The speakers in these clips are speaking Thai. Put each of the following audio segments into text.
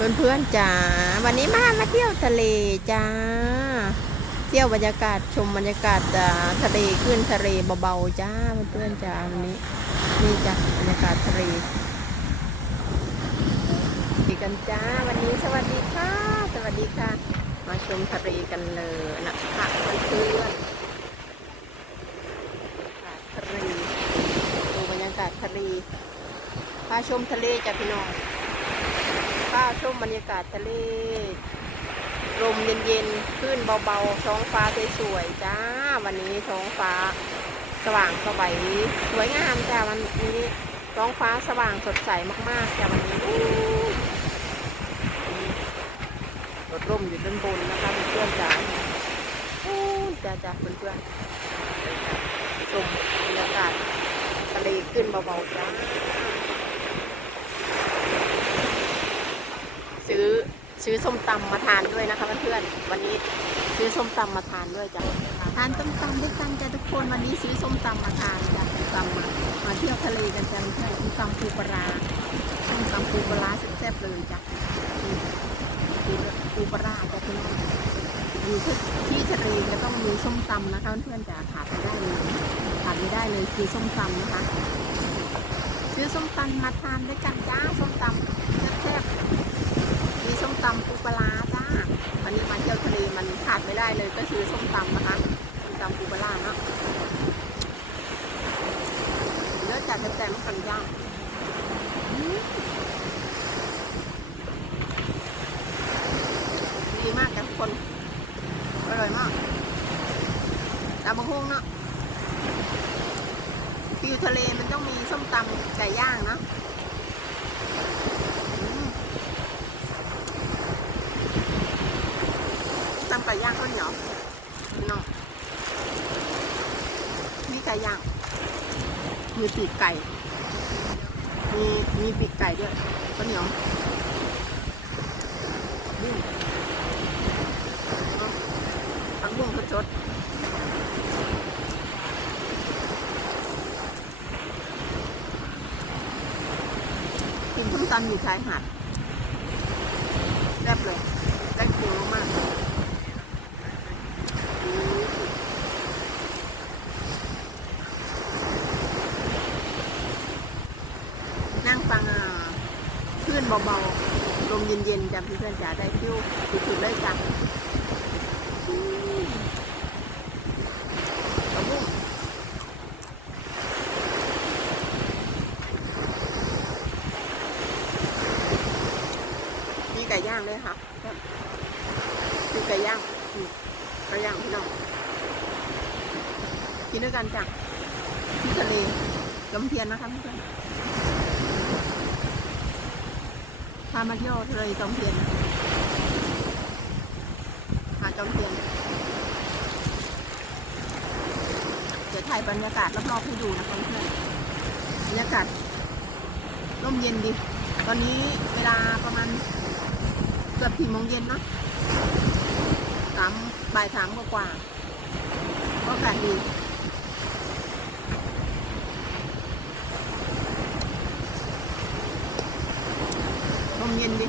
เพื่อนๆจ๋าวันนี้มามาเที่ยวทะเลจ้า เที่ยวบรรยากาศชมบรรยากาศอ่าทะเลขึ้นทะเลเบาๆจ้าเพื่อนๆจ๋าวันนี้นี่จ้ะบรรยากาศทะเลดีกันจ้าวันนี้สวัสดีค่ะ สวัสดีค่ะ มาชมทะเลกันเลยนะคะเพื่อนๆทะเลดูบรรยากาศทะเลพาชมทะเลจ้ะพี่น้อง ข้าชมบรรยากาศทะเล ลมเย็นๆคลื่นเบาๆ ท้องฟ้าสวยๆจ้า วันนี้ท้องฟ้าสว่างสวัยสวยงามจ้าวันนี้ท้องฟ้าสว่างสดใสมากๆจ้าวันนี้รถร่มอยู่ด้านบนนะคะเพื่อนๆจ้าจ้าจ้าเพื่อนๆชมบรรยากาศทะเลขึ้นเบาๆจ้า ซื้อซื้อส้มตำมาทานด้วยนะคะเพื่อนๆวันนี้ซื้อส้มตำมาทานด้วยจ้ะทานส้มตำด้วยกันจ้ะทุกคนวันนี้ซื้อส้มตำมาทานจ้ะส้มตำมามาเที่ยวทะเลกันจ้ะเพื่อนส้มตำปูปลาส้มตำปูปลาแซ่บๆเลยจ้ะปูปลาจ้ะพี่น้องอยู่ที่ทะเลก็ต้องมีส้มตำนะคะเพื่อนๆจะขาดไม่ได้เลยขาดไม่ได้เลยคือส้มตำนะคะซื้อส้มตำมาทานด้วยกันจ้าส้มตำแซ่บๆ ส้มตำปูปลาจ้าวันนี้มาเที่ยวทะเลมันขาดไม่ได้เลยก็คือส้มตำนะคะส้มตำปูปลาเนาะเลือจัดแต่ไม่กันย่างดีมากจ้ะทุกคนอร่อยมากตำบักหุ่งเนาะฟิวทะเลมันต้องมีส้มตำไก่ย่างเนาะอืม ตำไก่ย่างข้าวเหนียว น้องมีไก่ย่าง มีปีกไก่ มีมีปีกไก่ด้วยข้าวเหนียวบุ้งเนาะผักบุ้งสดกินส้มตำอยู่ชายหาดแซ่บเลย ได้ฟิวมากๆ นั่งฟังอะคลื่น เบาๆ ลมเย็นๆจ้ะเพื่อนๆจ๋าได้ฟิวสุดๆเลยจ้ะอืมกระบุ้งมีไก่ย่างด้วยค่ะมีไก่ย่างอืมไก่ย่างพี่น้องกินด้วยกันจ้ะที่ทะเลลำเพียนนะคะเพื่อน พามาเที่ยวทะเลจอมเทียนหาจอมเทียน เดี๋ยวถ่ายบรรยากาศรอบๆให้ดูนะเพื่อนๆบรรยากาศร่มเย็นดี ตอนนี้เวลาประมาณเกือบสี่โมงเย็นเนาะสามบ่ายสามกว่าก็อากาศดี ลมเย็นดิ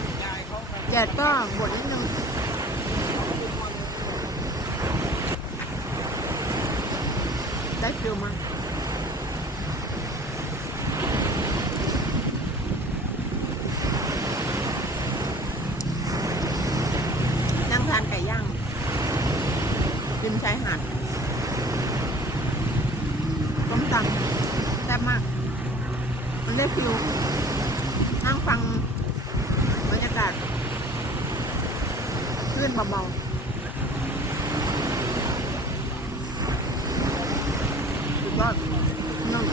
แดก็บดนิดนึงได้ฟิลมากนั่งทานไก่ย่างริมชายหาดต้มตำแซ่บมาก มันได้ฟิลนั่งฟัง บรรยากาศ คลื่นเบาๆสุดยอดนุ่ม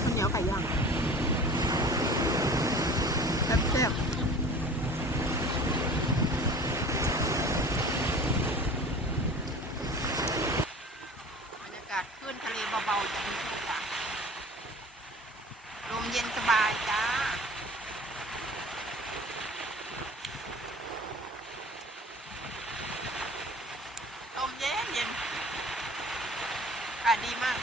ข้าวเหนียวไก่ย่างแซ่บๆบรรยากาศคลื่นทะเลเบาๆจะมีทุกอย่าง ลมเย็นสบายจ้า ลมเย็นเย็นอากาศดีมาก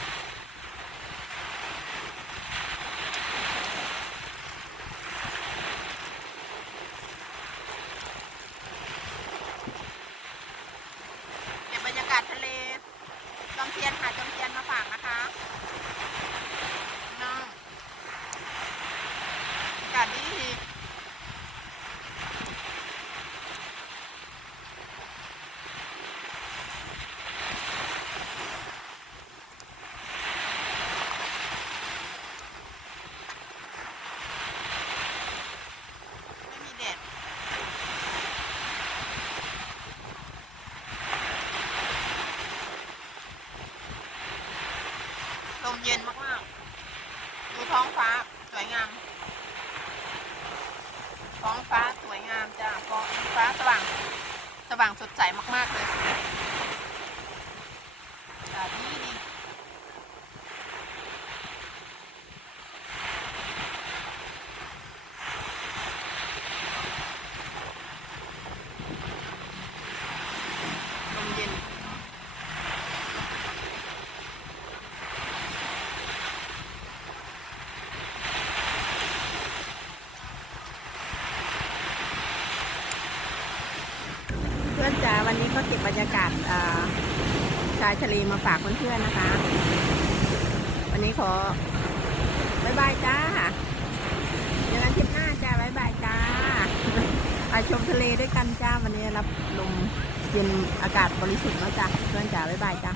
ศดีดีไม่มีแดดลมเย็นมากๆ ดูท้องฟ้า สวยงาม ท้องฟ้าสวยงามจ้ะท้องฟ้าสว่าง สว่างสดใสมากๆเลยดีดีลมเย็น เพื่อนจ๋าวันนี้ ก็เก็บบรรยากาศชายทะเลมาฝากเพื่อนๆนะคะ วันนี้ขอบายบายจ้าเจอกันทริปหน้าจ้าบายบายจ้าไปชมทะเลด้วยกันจ้า วันนี้รับลมเย็นอากาศบริสุทธิ์แล้วจ้าเพื่อนจ้าบายบายจ้า